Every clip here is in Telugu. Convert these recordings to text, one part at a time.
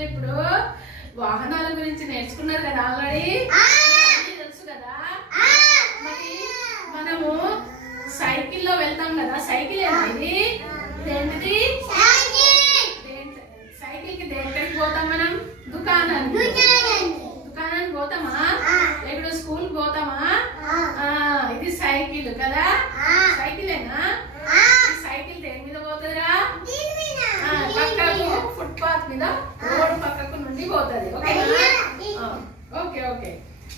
పిల్లలు ఇప్పుడు వాహనాల గురించి నేర్చుకున్నారు కదా ఆల్రెడీ తెలుసు కదా. మరి మనము సైకిల్లో వెళ్తాం కదా, సైకిల్ ఏంటి ఇదేంటిది సైకిల్ కి ఎక్కడికి పోతాం మనం? దుకాణానికి పోతామా? లేకపోతే స్కూల్ పోతామా? ఇది సైకిల్ కదా, సైకిలేనా? సైకిల్ దేని మీద పోతుందిరా? పక్కకు ఫుట్పాత్ మీద రోడ్ పక్కకు నుండి పోతుంది. Okay okay.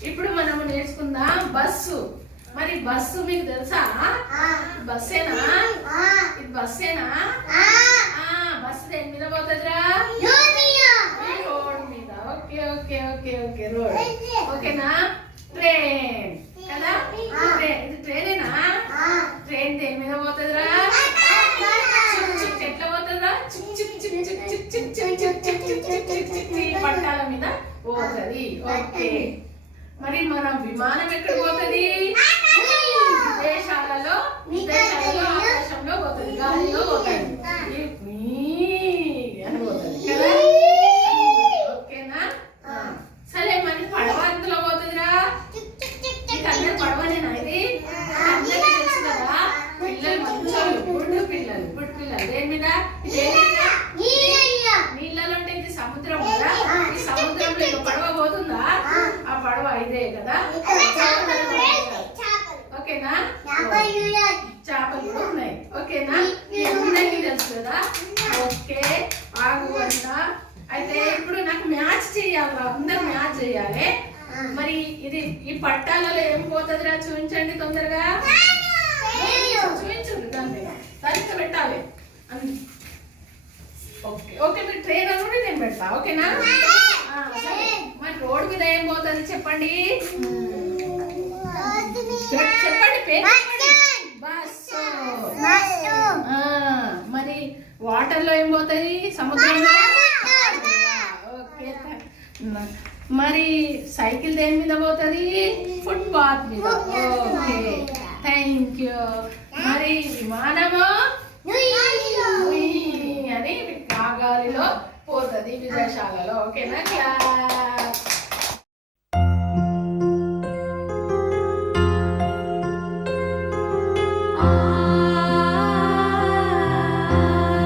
ఇప్పుడు మనం నేర్చుకుందాం బస్సు. మరి బస్సు మీకు తెలుసా? బస్సేనా? ఇది బస్సేనా? బస్సు దేని మీద పోతుందిరా? రోడ్ మీద. Okay okay okay okay road. ఓకేనా? ట్రైన్ కదా, ఇది ట్రైనేనా? ట్రైన్ దేని మీద పోతుందిరా? ఎట్లా పోతుందిరా? పట్టాల మీద పోతుంది. ఓకే. మరి మన విమానం ఎక్కడ పోతుంది? విదేశాలలో ఆకాశంలో పోతుంది, గాలిలో పోతుంది అని పోతుంది కదా. ఓకేనా? సరే, మరి పడవ అందులో పోతుందిరా? అందరు పడవనేనా? ఇది అందరికి తెలుసు కదా. పిల్లలు మంచోళ్ళు, గుడ్డు పిల్లలు దేని మీద? నీళ్ళలో అంటే ఇది సముద్రం కదా. ఈ సముద్రంలో ఇక పడవ పోతుందా? ఆ పడవ ఇదే కదా. ఓకేనా? చేపలు కూడా ఉన్నాయి. ఓకేనా? అందరికీ తెలుసు కదా. ఓకే, ఆగు అన్నా. అయితే ఇప్పుడు నాకు మ్యాచ్ చేయాలి, అందరు మ్యాచ్ చేయాలి. మరి ఇది ఈ పట్టాలలో ఏం పోతుందిరా? చూపించండి తొందరగా, చూపించండి. దానికి పెట్టాలి. ఓకే ఓకే, మీరు ట్రైన్ అని కూడా నేను పెడతా. ఓకేనా? మరి రోడ్ మీద ఏం పోతుంది చెప్పండి, చెప్పండి పేరు. బస్సు. మరి వాటర్ లో ఏం పోతుంది? సముద్రంలో. ఓకే. మరి సైకిల్ దేని మీద పోతుంది? ఫుట్పాత్ మీద. Okay, thank you. మరి విమానము అని గాలిలో పోతుంది విదేశాలలో. ఓకేనా?